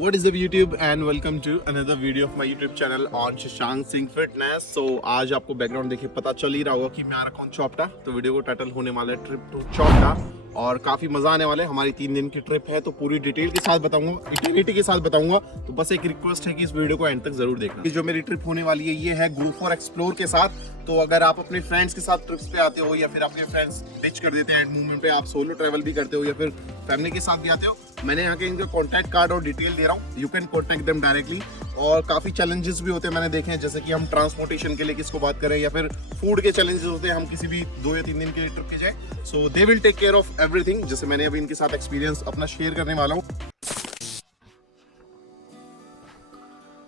What is up YouTube and welcome to another video of my YouTube channel on Shashank Singh fitness. So आज आपको background देखिए पता चल ही रहा होगा कि मैं आ रखा हूँ चौपटा। तो वीडियो को टाइटल होने वाला है ट्रिप टू चौपटा और काफ़ी मज़ा आने वाला है। हमारी 3 दिन की ट्रिप है तो पूरी डिटेल के साथ बताऊंगा, इटरेटी के साथ बताऊंगा। तो बस एक रिक्वेस्ट है कि इस वीडियो को एंड तक जरूर देखना। जो मेरी ट्रिप होने वाली है ये है गो फॉर एक्सप्लोर के साथ। तो अगर आप अपने फ्रेंड्स के साथ ट्रिप्स पे आते हो या फिर अपने फ्रेंड्स डिच कर देते हैं एंड मूवमेंट पे, आप सोलो ट्रैवल भी करते हो या फिर फैमिली के साथ भी आते हो, मैंने यहाँ के इनका कॉन्टैक्ट कार्ड और डिटेल दे रहा हूँ। You can contact them directly. और काफ़ी चैलेंजेस भी होते हैं मैंने देखे हैं, जैसे कि हम ट्रांसपोर्टेशन के लिए किसको बात करें या फिर फूड के चैलेंजेस होते हैं, हम किसी भी 2 या 3 दिन के लिए ट्रिप पे जाए। So they will take care of everything. जैसे मैंने अभी इनके साथ एक्सपीरियंस अपना शेयर करने वाला हूँ।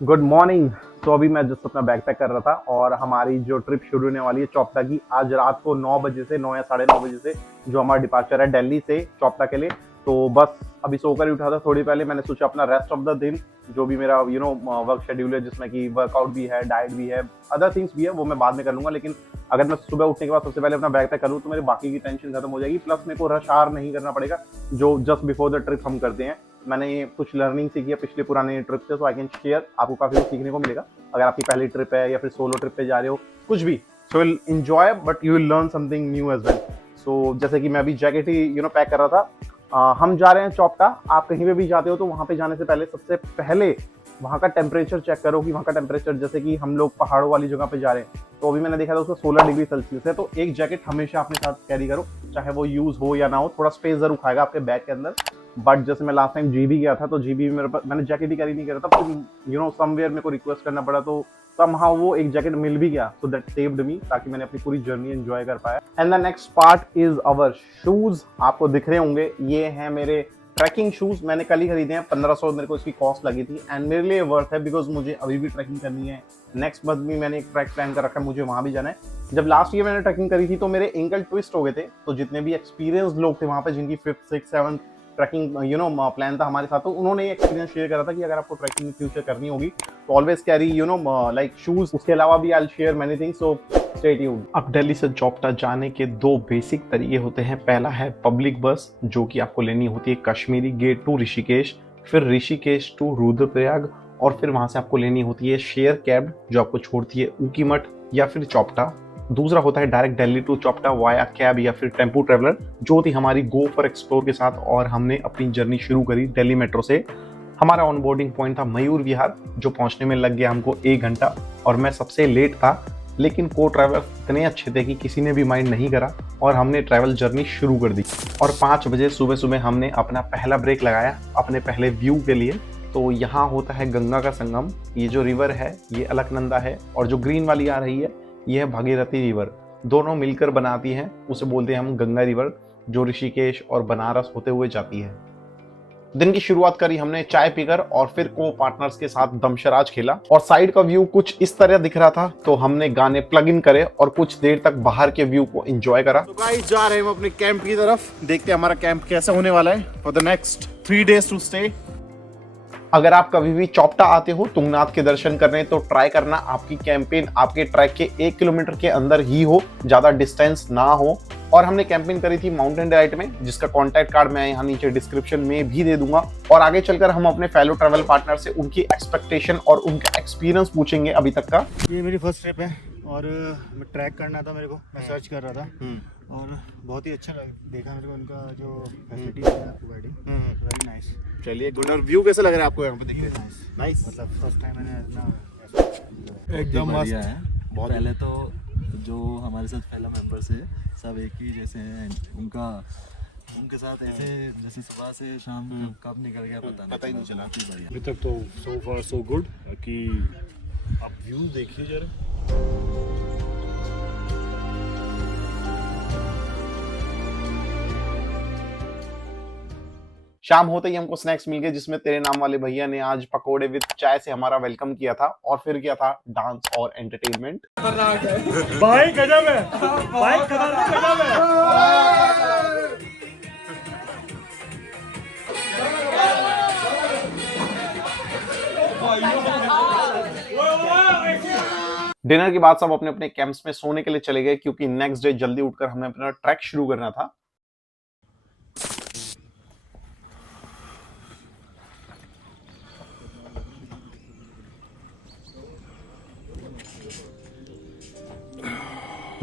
Good morning. तो अभी मैं जस्ट अपना बैग पैक कर रहा था और हमारी जो ट्रिप शुरू होने वाली है चौपटा की, आज रात को 9 बजे से 9 या 9:30 बजे से जो हमारा डिपार्चर है दिल्ली से चौपटा के लिए। तो बस अभी सोकर ही उठा था थोड़ी पहले। मैंने सोचा अपना रेस्ट ऑफ द दिन जो भी मेरा वर्क शेड्यूल है, जिसमें कि वर्कआउट भी है, डाइट भी है, अदर थिंग्स भी है, वो मैं बाद में कर लूंगा। लेकिन अगर मैं सुबह उठने के बाद सबसे पहले अपना बैग पैक करूँ तो मेरी बाकी की टेंशन खत्म हो जाएगी। प्लस मेरे को रश आवर नहीं करना पड़ेगा जो जस्ट बिफोर द ट्रिप हम करते हैं। मैंने कुछ लर्निंग सीखी है पिछले पुराने ट्रिप से, तो आई कैन शेयर, आपको काफी कुछ सीखने को मिलेगा। अगर आपकी पहली ट्रिप है या फिर सोलो ट्रिप पे जा रहे हो, कुछ भी, so will enjoy but you will learn something new as well. So जैसे कि मैं अभी जैकेट ही पैक कर रहा था। हम जा रहे हैं चौपटा। आप कहीं पे भी जाते हो तो वहां पे जाने से पहले सबसे पहले वहाँ का टेम्परेचर चेक करो कि वहाँ का टेम्परेचर, जैसे कि हम लोग पहाड़ों वाली जगह पे जा रहे हैं तो अभी मैंने देखा था उसका 16 डिग्री सेल्सियस है। तो एक जैकेट हमेशा अपने साथ कैरी करो, चाहे वो यूज हो या ना हो। थोड़ा स्पेस जरूर खाएगा आपके बैग के अंदर। बट जैसे मैं लास्ट टाइम जीबी गया था तो जीबी में मैंने जैकेट ही कैरी नहीं करा था, फिर समवेयर मेरे को रिक्वेस्ट करना पड़ा तो somehow वो एक जैकेट मिल भी गया। सो दैट सेव्ड मी, ताकि मैंने अपनी पूरी जर्नी एंजॉय कर पाया। And the next part is our shoes. आपको दिख रहे होंगे ये हैं मेरे ट्रैकिंग शूज। मैंने कल ही खरीदे हैं, 1500 मेरे को इसकी कॉस्ट लगी थी। एंड मेरे लिए वर्थ है बिकॉज मुझे अभी भी ट्रैकिंग करनी है। नेक्स्ट मंथ भी मैंने एक ट्रैक प्लान कर रखा है, मुझे वहां भी जाना है। जब लास्ट ईयर मैंने ट्रैकिंग करी थी तो मेरे एंकल ट्विस्ट हो गए थे। तो जितने भी एक्सपीरियंस लोग थे वहां पे, जिनकी 5th 6th 7th trekking plan था हमारे साथ, तो उन्होंने ये एक्सपीरियंस शेयर करा था कि अगर आपको ट्रैकिंग इन फ्यूचर करनी होगी तो ऑलवेज कैरी लाइक शूज। उसके अलावा भी I will share many things, so stay tuned. अब दिल्ली से चौपटा जाने के 2 बेसिक तरीके होते हैं। पहला है पब्लिक बस, जो कि आपको लेनी होती है कश्मीरी गेट टू ऋषिकेश, फिर ऋषिकेश टू रुद्रप्रयाग, और फिर वहां से आपको लेनी होती है शेयर कैब जो आपको छोड़ती है ऊकीमठ या फिर चौपटा। दूसरा होता है direct Delhi to Chopta via cab या फिर टेम्पो ट्रेवलर, जो थी हमारी गो फॉर एक्सप्लोर के साथ। और हमने अपनी जर्नी शुरू करी दिल्ली मेट्रो से। हमारा ऑन बोर्डिंग पॉइंट था मयूर विहार, जो पहुंचने में लग गया हमको 1 घंटा और मैं सबसे लेट था। लेकिन को ट्रैवलर इतने अच्छे थे कि किसी ने भी माइंड नहीं करा और हमने ट्रैवल जर्नी शुरू कर दी। और 5 बजे सुबह सुबह हमने अपना पहला ब्रेक लगाया अपने पहले व्यू के लिए। तो यहाँ होता है गंगा का संगम। ये जो रिवर है ये अलकनंदा है और जो ग्रीन वाली आ रही है ये है भागीरथी रिवर। दोनों मिलकर बनाती हैं, उसे बोलते हैं हम गंगा रिवर, जो ऋषिकेश और बनारस होते हुए जाती है। दिन की शुरुआत करी हमने चाय पीकर और फिर को पार्टनर्स के साथ दमशराज खेला। और साइड का व्यू कुछ इस तरह दिख रहा था तो हमने गाने प्लग इन करे और कुछ देर तक बाहर के व्यू को एंजॉय करा। तो गाइस जा रहे हैं हम अपने कैंप की तरफ। देखते हैं हमारा कैंप कैसा होने वाला है for the next 3 days to stay. अगर आप कभी भी चौपटा आते हो तुंगनाथ के दर्शन करने तो ट्राई करना आपकी कैंपेन आपके ट्रैक के 1 किलोमीटर के अंदर ही हो, ज्यादा डिस्टेंस ना हो। और हमने कैंपेन करी थी माउंटेन डाइट में, जिसका कॉन्टैक्ट कार्ड मैं यहाँ नीचे डिस्क्रिप्शन में भी दे दूंगा। और आगे चलकर हम अपने फेलो ट्रैवल पार्टनर से उनकी एक्सपेक्टेशन और उनका एक्सपीरियंस पूछेंगे अभी तक का। ये मेरी फर्स्ट ट्रिप है और मैं ट्रैक करना था, मेरे को मैं सर्च कर रहा था और बहुत ही अच्छा देखा मेरे को उनका जो फैसिलिटीज है प्रोवाइडिंग, वेरी नाइस। चलिए गुड। और व्यू कैसा लग रहा है आपको यहाँ पे देख के? नाइस, मतलब फर्स्ट टाइम मैंने इतना एकदम मस्त है। बहुत पहले तो जो हमारे साथ पहला मेंबर्स है सब एक ही जैसे हैं। उनके साथ ऐसे जैसे सुबह से शाम कब निकल गया पता ही नहीं चला। अभी तक तो सो फार सो गुड। कि आप व्यू देखिए जरा। शाम होते ही हमको स्नैक्स मिल गए, जिसमें तेरे नाम वाले भैया ने आज पकोड़े विद चाय से हमारा वेलकम किया था। और फिर किया था डांस और एंटरटेनमेंट। भाई गजब है, भाई गजब है। डिनर के बाद सब अपने अपने कैंप्स में सोने के लिए चले गए, क्योंकि नेक्स्ट डे जल्दी उठकर हमें अपना ट्रैक शुरू करना था।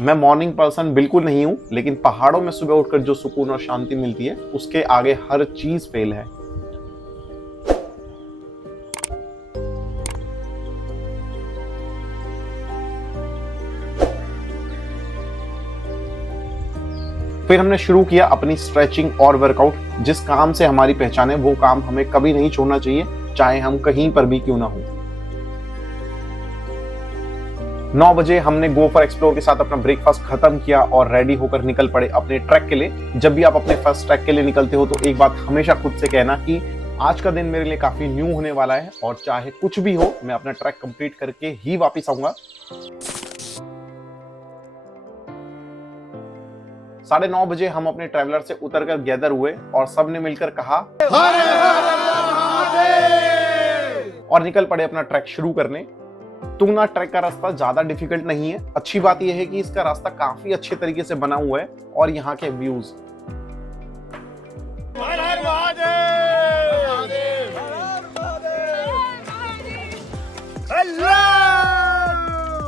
मैं मॉर्निंग पर्सन बिल्कुल नहीं हूं, लेकिन पहाड़ों में सुबह उठकर जो सुकून और शांति मिलती है उसके आगे हर चीज फेल है। फिर हमने शुरू किया अपनी स्ट्रेचिंग और वर्कआउट। जिस काम से हमारी पहचान है वो काम हमें कभी नहीं छोड़ना चाहिए, चाहे हम कहीं पर भी क्यों ना हो। 9 बजे हमने गो फॉर एक्सप्लोर के साथ अपना ब्रेकफास्ट खत्म किया और रेडी होकर निकल पड़े अपने ट्रैक के लिए। जब भी आप अपने फर्स्ट ट्रैक के लिए निकलते हो तो एक बात हमेशा खुद से कहना कि आज का दिन मेरे लिए काफी न्यू होने वाला है और चाहे कुछ भी हो मैं अपना ट्रैक कंप्लीट करके ही वापस आऊंगा। 9:30 बजे हम अपने ट्रैवलर से उतरकर गैदर हुए और सबने मिलकर कहा और निकल पड़े अपना ट्रैक शुरू करने। तुंगनाथ ट्रैक का रास्ता ज्यादा डिफिकल्ट नहीं है। अच्छी बात यह है कि इसका रास्ता काफी अच्छे तरीके से बना हुआ है और यहाँ के व्यूज।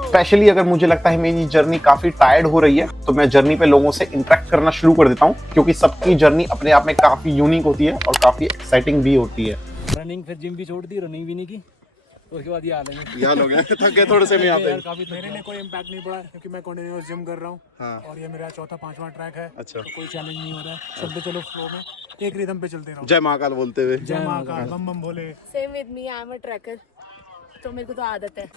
स्पेशली अगर मुझे लगता है मेरी जर्नी काफी टायर्ड हो रही है तो मैं जर्नी पे लोगों से इंटरेक्ट करना शुरू कर देता हूँ, क्योंकि सबकी जर्नी अपने आप में काफी यूनिक होती है और काफी एक्साइटिंग भी होती है। रनिंग फिर जिम भी छोड़ दी, रनिंग भी नहीं की, उसके बाद ये हाल है। याद हो गया, थक गए थोड़े से में यहाँ पे। काफी मेरे लिए कोई इम्पैक्ट नहीं पड़ा क्योंकि मैं कंटिन्यूअस जिम कर रहा हूँ। हाँ। और ये मेरा चौथा 5वां ट्रैक है। अच्छा। तो कोई चैलेंज नहीं हो रहा है, चलते चलो फ्लो में, एक रिदम पे चलते रहो। जय महाकाल बोलते हुए। जय महाकाल, बम बम Bhole. Same with me, I am a trekker, तो मेरे को तो आदत है।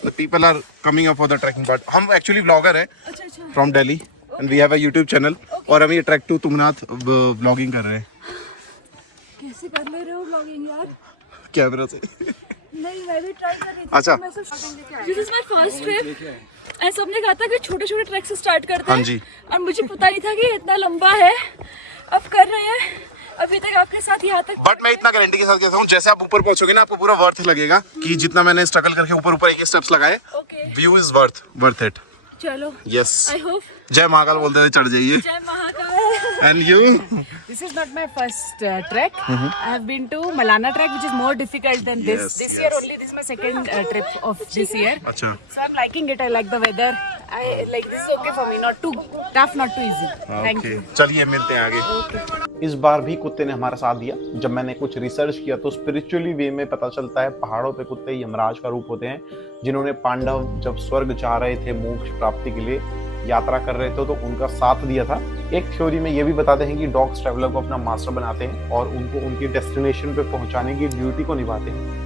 The people are coming up for the trekking part. हम एक्चुअली ब्लॉगर हैं अच्छा अच्छा, from Delhi and we have a YouTube channel और हम ये ट्रैक टू तुंगनाथ ब्लॉगिंग कर रहे हैं कैसे कर ले रहे हो ब्लॉगिंग यार? कैमरा से। नहीं, मैं भी ट्राई कर रही थी। अच्छा। This is my first trip and सबने कहा था कि छोटे छोटे ट्रैक से स्टार्ट करते हैं। हाँ जी। और मुझे पता नहीं था कि इतना लंबा है। अब कर रहे हैं, अभी तक आपके साथ यहाँ तक। बट मैं इतना गारंटी के साथ कहता हूँ, जैसे आप ऊपर पहुंचोगे ना आपको पूरा वर्थ लगेगा कि जितना मैंने स्ट्रगल करके ऊपर ऊपर एक स्टेप्स लगाए, okay, view is worth it. चलो, यस। I hope. जय महाकाल बोलते हुए चढ़ जाइए। जय Mahakal. And you? This is not my first trek. I have been to Malana trek, which is more difficult than this. Yes, This yes. year only. This is my second trip of this year. अच्छा। So I'm liking it. I like the weather. I like this is okay for me. Not too tough, not too easy. Thank okay, you. चलिए मिलते हैं आगे। इस बार भी कुत्ते ने हमारा साथ दिया। जब मैंने कुछ रिसर्च किया तो स्पिरिचुअली वे में पता चलता है पहाड़ों पे कुत्ते यमराज का रूप होते हैं, जिन्होंने पांडव जब स्वर्ग जा रहे थे मोक्ष प्राप्ति के लिए यात्रा कर रहे थे तो उनका साथ दिया था। एक थ्योरी में ये भी बताते हैं कि डॉग्स ट्रैवलर को अपना मास्टर बनाते हैं और उनको उनकी डेस्टिनेशन पे पहुंचाने की ड्यूटी को निभाते हैं।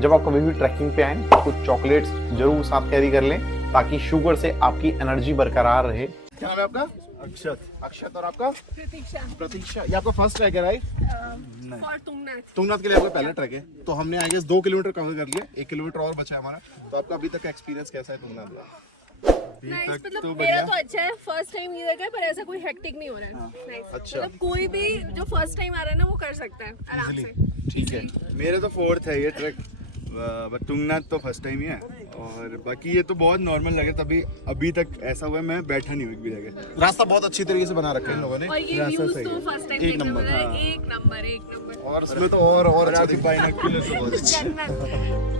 जब आप कभी भी ट्रैकिंग पे आए तो कुछ चॉकलेट्स जरूर साथ कैरी कर लें ताकि शुगर से आपकी एनर्जी बरकरार रहे। क्या नाम है आपका? अक्षत। अक्षत। और आपका? प्रतीक्षा। प्रतीक्षा। ये आपका फर्स्ट ट्रैक है राइट? फॉर तुंगनाथ। तुंगनाथ के लिए आपका पहला ट्रैक है। तो हमने आई गेस 2 किलोमीटर कवर कर लिया, 1 किलोमीटर और बचा है हमारा। तो आपका अभी तक का एक्सपीरियंस कैसा है तुंगनाथ का? नाइस, मतलब मेरा तो अच्छा है, फर्स्ट टाइम ये देखा है, पर ऐसा कोई हेक्टिक नहीं हो रहा है। नाइस, अच्छा। मतलब कोई भी जो फर्स्ट टाइम आ रहा है ना वो कर सकता है आराम से। ठीक है। मेरा तो 4th है ये ट्रैक, बट तुंगनाथ तो फर्स्ट टाइम ही है। और बाकी ये तो बहुत नॉर्मल लगे, तभी अभी तक ऐसा हुआ है मैं बैठा नहीं हूँ एक भी जगह। रास्ता बहुत अच्छी तरीके से बना रखा है इन लोगों ने और ये रास्ता व्यूज सही तो है। फर्स्ट टाइम एक देखने नंबर, मिला है। हाँ। एक नंबर। और इसमें तो और अच्छा आपकी बाइनोक्यूलर से बहुत अच्छा। जन्नत।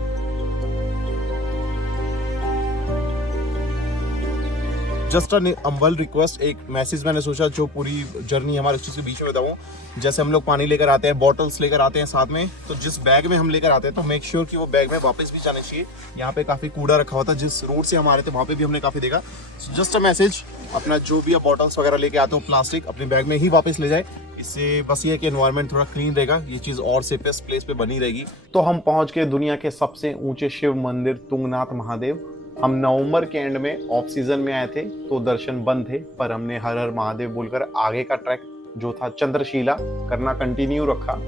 जस्ट अ अम्बल रिक्वेस्ट, एक मैसेज मैंने सोचा जो पूरी जर्नी हमारे चीज़ के बीच में बताऊँ। जैसे हम लोग पानी लेकर आते हैं, बॉटल्स लेकर आते हैं साथ में, तो जिस बैग में हम लेकर आते हैं तो मेक श्योर कि वो बैग में वापस भी जाने चाहिए। यहाँ पे काफ़ी कूड़ा रखा हुआ था, जिस रोड से हम आ रहे थे वहाँ पे भी हमने काफ़ी देखा। जस्ट अ मैसेज, अपना जो भी आप बॉटल्स वगैरह लेके आते हो प्लास्टिक अपने बैग में ही वापस ले जाए। इससे बस ये है कि एनवायरनमेंट थोड़ा क्लीन रहेगा, ये चीज़ और सेफेस्ट प्लेस पे बनी रहेगी। तो हम पहुंच गए दुनिया के सबसे ऊंचे शिव मंदिर तुंगनाथ महादेव। हम नवंबर के एंड में ऑफ सीजन में आए थे तो दर्शन बंद थे, पर हमने हर हर महादेव बोलकर आगे का ट्रैक जो था चंद्रशिला करना कंटिन्यू रखा।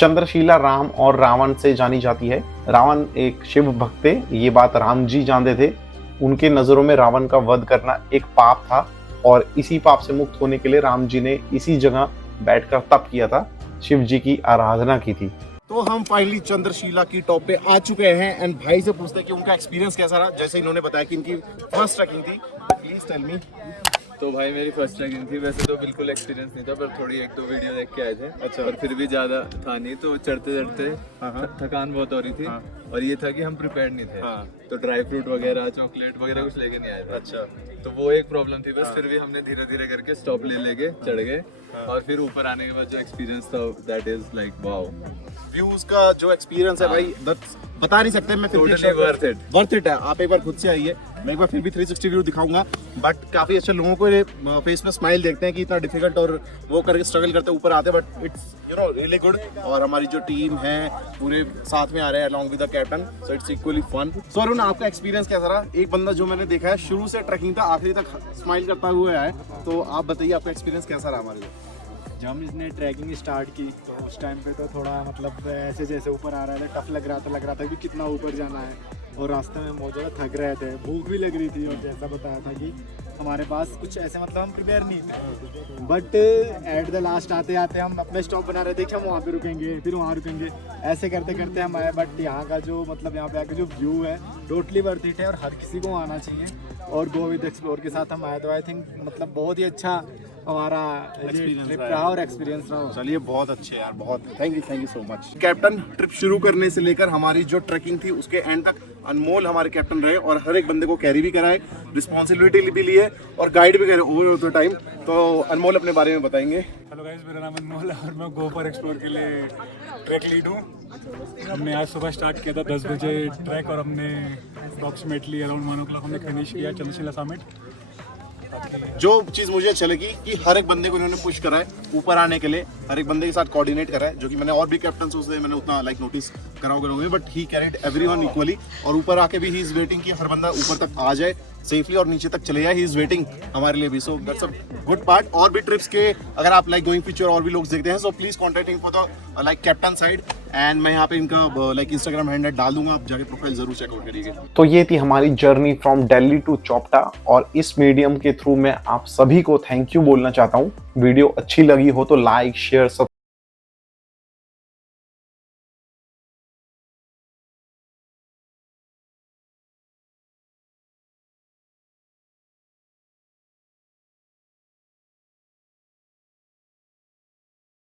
चंद्रशिला राम और रावण से जानी जाती है। रावण एक शिव भक्त थे, ये बात राम जी जानते थे। उनके नजरों में रावण का वध करना एक पाप था और इसी पाप से मुक्त होने के लिए राम जी ने इसी जगह बैठकर तप किया था, शिव जी की आराधना की थी। तो हम फाइनली चंद्रशिला की टॉप पे आ चुके हैं एंड भाई से पूछते हैं कि उनका एक्सपीरियंस कैसा रहा। जैसे इन्होंने बताया कि इनकी फर्स्ट ट्रैकिंग थी, प्लीज टेल मी। तो भाई मेरी फर्स्ट ट्रैकिंग थी, वैसे तो बिल्कुल एक्सपीरियंस नहीं था, पर थोड़ी एक दो वीडियो देख के आए थे। अच्छा। और फिर भी ज़्यादा था नहीं, तो चढ़ते चढ़ते थकान बहुत हो रही थी। और ये था कि हम प्रिपेयर्ड नहीं थे, तो ड्राई फ्रूट वगैरह चॉकलेट वगैरह कुछ लेके नहीं आए थे। अच्छा। तो वो एक प्रॉब्लम थी बस। फिर भी हमने धीरे धीरे करके स्टॉप ले लेके चढ़ गए। और फिर ऊपर आने के बाद जो एक्सपीरियंस था that is like wow. Views का जो एक्सपीरियंस है भाई बता नहीं सकते। मैं Totally worth it है। आप एक बार खुद से आइए, मैं एक बार फिर भी 360 व्यू दिखाऊंगा। बट काफी अच्छे लोगों को फेस में स्माइल देखते हैं कि इतना डिफिकल्ट और वो करके स्ट्रगल करते ऊपर आते हैं, बट इट्स रियली गुड। और हमारी जो टीम है पूरे साथ में आ रहे हैं along with the captain, so it's equally fun. So Arun, आपका एक्सपीरियंस कैसा रहा? एक बंदा जो मैंने देखा है शुरू से ट्रैकिंग तक आखिरी तक स्माइल करता हुआ आया है, तो आप बताइए आपका एक्सपीरियंस कैसा रहा हमारे लिए? जब हम इसने ट्रैकिंग स्टार्ट की तो उस टाइम पे तो थोड़ा मतलब ऐसे जैसे ऊपर आ रहा था टफ लग रहा था कि कितना ऊपर जाना है, और रास्ते में बहुत ज़्यादा थक रहे थे, भूख भी लग रही थी, और जैसा बताया था कि हमारे पास कुछ ऐसे मतलब हम प्रिपेयर नहीं थे। बट एट द लास्ट आते आते हम अपने स्टॉप बना रहे थे कि हम वहाँ पे रुकेंगे, फिर वहाँ रुकेंगे, ऐसे करते करते हम आए। बट यहाँ का जो मतलब यहाँ पे आके जो व्यू है टोटली वर्थ इट है और हर किसी को आना चाहिए। और गो विद एक्सप्लोर के साथ हम आए तो आई थिंक मतलब बहुत ही अच्छा हमारा ट्रिप रहा और एक्सपीरियंस रहा। चलिए बहुत अच्छे यार, बहुत thank you so much. Captain trip शुरू करने से लेकर हमारी जो ट्रैकिंग थी उसके एंड तक अनमोल हमारे कैप्टन रहे और हर एक बंदे को कैरी भी कराए, रिस्पॉन्सिबिलिटी भी लिए और गाइड भी करे ओवर द टाइम। तो अनमोल अपने बारे में बताएंगे। हेलो गाइस, मेरा नाम अनमोल है और मैं गो पर एक्सप्लोर के लिए ट्रैक लीड हूँ। हमने आज सुबह स्टार्ट किया था 10 बजे ट्रैक और हमने अप्रॉक्सीमेटली अराउंड 1 o'clock हमने फिनिश किया चंद्रशिला समिट। जो चीज मुझे अच्छी लगी कि हर एक बंदे को इन्होंने पुश करा है ऊपर आने के लिए, हर एक बंदे के साथ कोऑर्डिनेट करा है, जो कि मैंने और भी कैप्टन से मैंने उतना लाइक नोटिस कराओगे, but he carried everyone equally. और ऊपर आके भी ही इज वेटिंग कि हर बंदा ऊपर तक आ जाए सेफली और नीचे तक चले जाए, ही इज वेटिंग हमारे लिए भी। So that's a good part. और भी ट्रिप्स के अगर आप लाइक गोइंग फ्यूचर और भी लोग देखते हैं, so please contact him for the like captain side, and मैं यहाँ पे इनका लाइक इंस्टाग्राम हैंडल डाल दूंगा, आप जाके प्रोफाइल जरूर चेकआउट करिएगा। तो ये थी हमारी journey from Delhi to Chopta और इस मीडियम के थ्रू मैं आप सभी को थैंक यू बोलना चाहता हूँ। वीडियो अच्छी लगी हो तो लाइक शेयर सब्सक्राइब